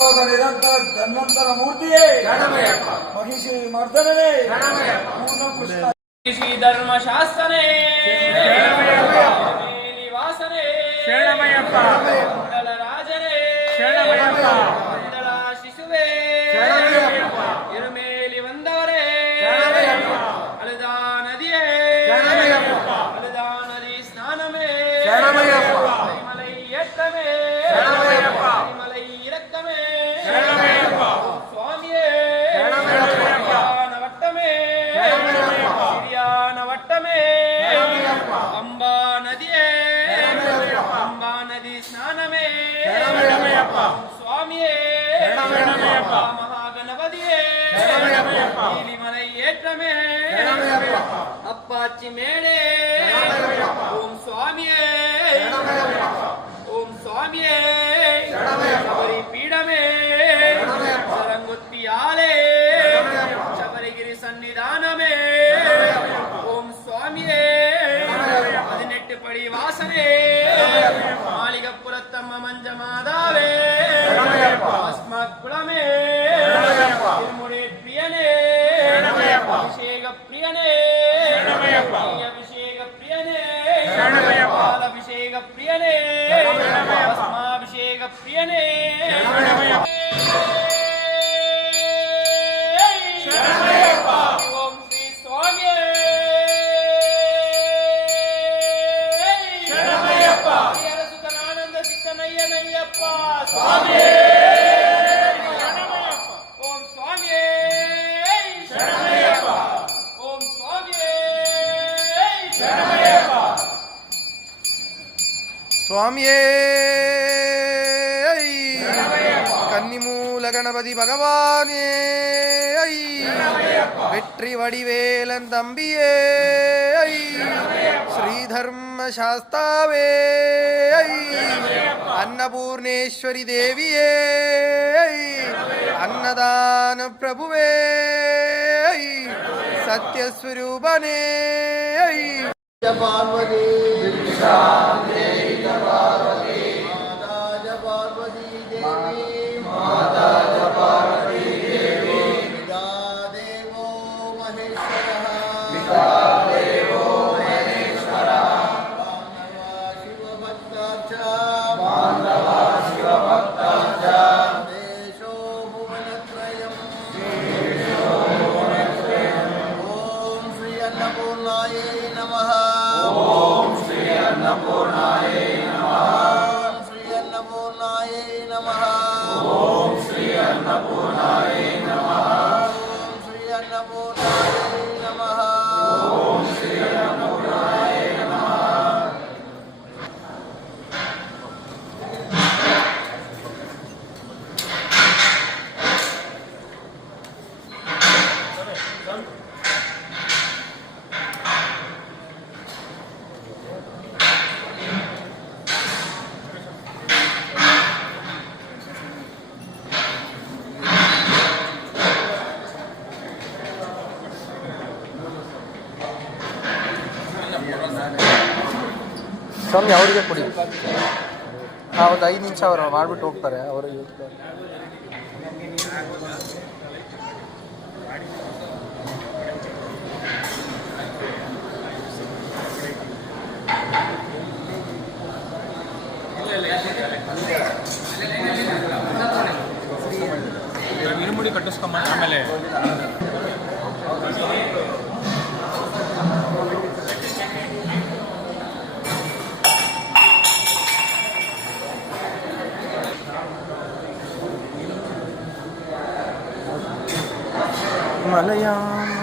ನಿರಂತರ ಧನ್ವಂತರ ಮೂರ್ತಿಯೇ ಮಹಿಷಿ ಮರ್ದನನೇ ಶ್ರೀ ಧರ್ಮಶಾಸ್ತ್ರನೇ ವಾಸನೆ ಮಂಡಲ ರಾಜನೇ ಮಂಡಲ ಶಿಶುವೇ ಇರುಮೇಲಿ ಬಂದವರೇ ಅಳೆದ ನದಿಯೇ ಅಳೆದ ನದಿ ಸ್ನಾನಮೇ ಮಲೈ ಎತ್ತಮೇ ಮಲೈ ಇರಕ್ಕಮೇ ಸ್ವಾಮಿಯೇ ನವಟ್ಟಮೇ ಹಿರಿಯಾನ ವಟ್ಟಮೇ ಅಂಬಾ ನದಿಯೇ ಅಂಬಾ ನದಿ ಸ್ನಾನಮೇ ಸ್ವಾಮಿಯೇ ಮಹಾಗಣಪತಿಯೇ ನೀಲಿಮಲೈ ಏற்றಮೇ ಅಪ್ಪಾಚಿ ಮೇಳೆ ಓಂ ಸ್ವಾಮಿಯೇ ಓಂ ಸ್ವಾಮಿಯೇ ಶಬರಿ ಪೀಡಮೇ ಸರಂಗುತ್ತಿಯಾಲೇ ಶಬರಿಗಿರಿ ಸನ್ನಿಧಾನಮೇ ಓಂ ಸ್ವಾಮಿಯೇ 18 ಪಡಿ ವಾಸನೆ ಮಾಳಿಗಪುರತ್ತಮ್ಮ ಮಂಜಮಾದಾವೇ ಅಸ್ಮತ್ ಕುಳಮೇ ತಿರುಮುಡಿ ಪ್ರಿಯನೇ ಅಭಿಷೇಕ ಪ್ರಿಯನೇ ಅಭಿಷೇಕ ಪ್ರಿಯನೇ ಪಾಲಾಭಿಷೇಕ ಪ್ರಿಯನೇ ಭಸ್ಮಾಭಿಷೇಕ ಪ್ರಿಯನೇ ಓಂ ಶ್ರೀ ಸ್ವಾಮಿಯೇ ಸುತನಾನಂದ ಸಿಕ್ಕನಯ್ಯನಯ್ಯಪ್ಪ ಸ್ವಾಮಿಯೇ ಓಂ ಸ್ವಾಮಿಯೇ ಓಂ ಸ್ವಾಮಿಯೇ ಸ್ವಾಮಿಯೇ கன்னிமூல கணபதி பகவானே வெற்றி வடிவேலன் தம்பியே ஸ்ரீதர்ம சாஸ்தாவே அன்னபூர்ணேஸ்வரி தேவியே அன்னதான பிரபுவே சத்யஸ்வரூபனே பார்வதி ಸ್ವಾಮಿ ಅವರಿಗೆ ಕೊಡಿ. ಒಂದು 5 ನಿಮಿಷ ಅವರು ಮಾಡಿಬಿಟ್ಟು ಹೋಗ್ತಾರೆ ಅವರು. ಇರುಮುಡಿ ಕಟ್ಟಿಸ್ಕೊಂಬ ಆಮೇಲೆ மலையாம்